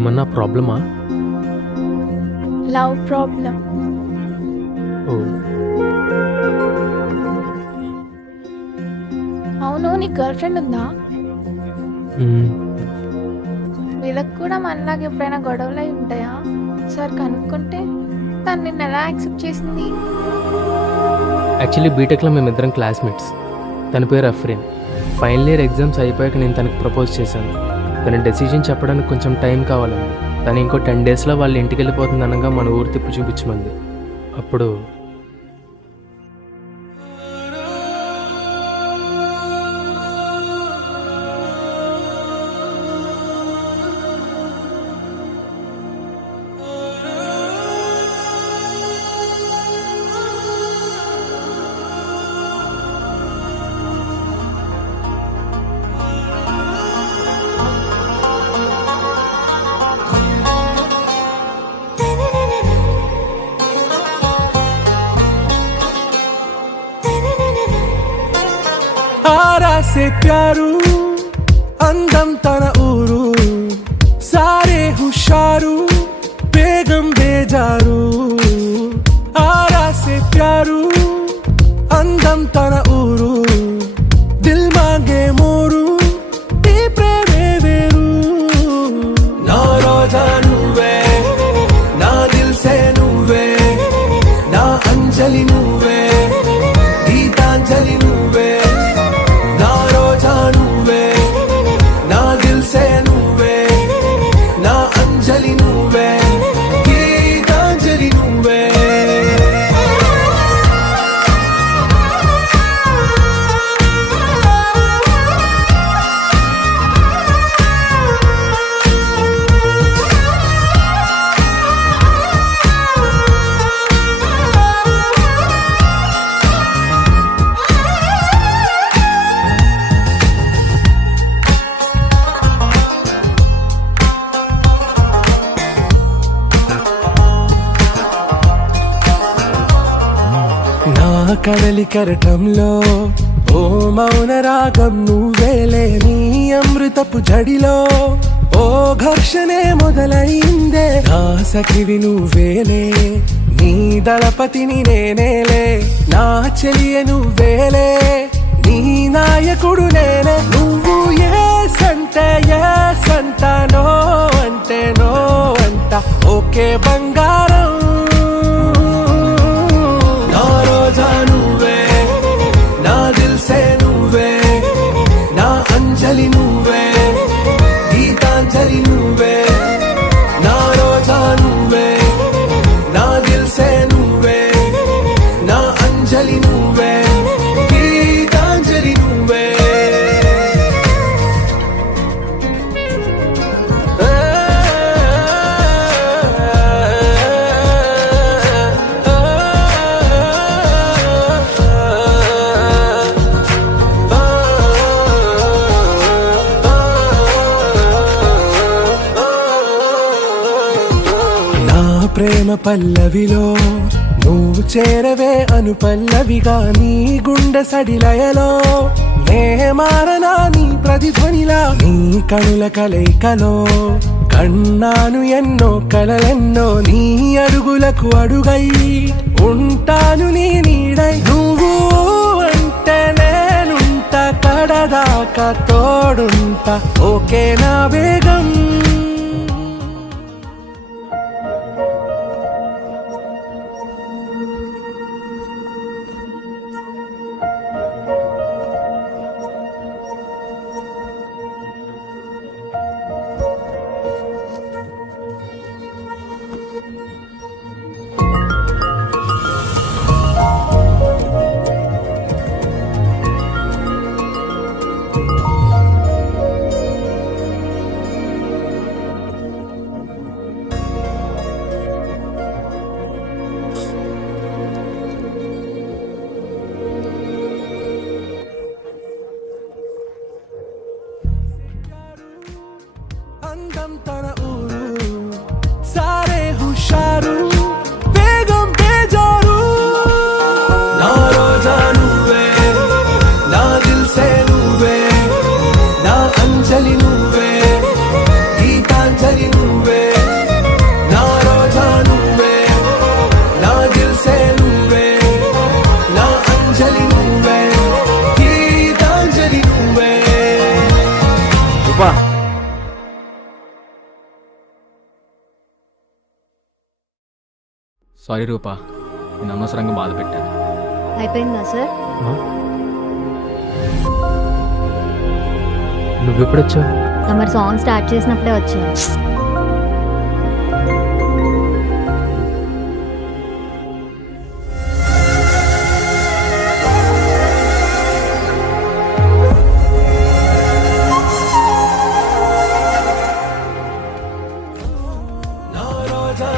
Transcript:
ఏమన్నా ప్రాబ్లమా? Love problem. ఓ, అవును, నీకు గర్ల్ ఫ్రెండ్ ఉందా? మ్మ్. వీళ్ళకి కూడా మనలాగా ఎప్పుడైనా గొడవలు అయి ఉంటాయా? సార్ కనుక్కుంటే తను నిన్ను ఎలా యాక్సెప్ట్ చేసింది? యాక్చువల్లీ బీటెక్లో మేమిద్దరం క్లాస్మేట్స్. తన పేరు అఫ్రీన్. ఫైనల్ ఇయర్ ఎగ్జామ్స్ అయిపోయాక నేను తనకు ప్రపోజ్ చేశాను. తన డెసిషన్ చెప్పడానికి కొంచెం టైం కావాలండి. తను ఇంకో 10 డేస్లో వాళ్ళ ఇంటికి వెళ్ళిపోతుంది అనగా మన ఊరు తిప్పి చూపించమంది. అప్పుడు आरा से प्यारू అందం తన ఊరు సారే హుషారు బేగం బేజారు ఆరా से प्यारू అందం తన ఊరు దిల్ మాంగే మోరు ఈ ప్రేమే వేరు నా రోజా నువ్వే నా దిల్ సే నువ్వే నా అంజలి నువ్వే గీతాంజలి నువ్వే కడలి కరటంలో ఓ మౌన రాగం నువ్వేలే నీ అమృతపు జడిలో ఓ ఘర్షణే మొదలైందే నా సఖివి నువ్వేలే నీ దళపతిని నేనేలే నా చెలియ నువ్వేలే నీ నాయకుడు నేనే నువ్వు ఏ సంట నో అంటే నో అంట ఓకే బంగారం నువ్వే నా దిల్ సే నువ్వే నా అంజలి నువ్వే గీతాంజలి నువ్వే నా రోజా నువ్వే నా దిల్ సే నువ్వే నా అంజలి నువ్వే గీతాంజలి నువ్వే ప్రేమ పల్లవిలో నువ్వు చేరవే అను పల్లవిగా నీ గుండె సడిలయలో నే మారనా నీ ప్రతిధ్వనిలా నీ కనుల కలయికలో కన్నాను ఎన్నో కలలెన్నో నీ అడుగులకు అడుగై ఉంటాను నీ నీడై నువ్వు అంటే నేనుంట కడదాకా తోడుంటా ఓకే నా వేగం సారీ రూపా, నేను అనవసరంగా బాధ పెట్టాను. అయిపోయిందా సార్? నువ్వెప్పుడొచ్చావు? తమరు సాంగ్ స్టార్ట్ చేసినప్పుడే వచ్చాను. నా రోజా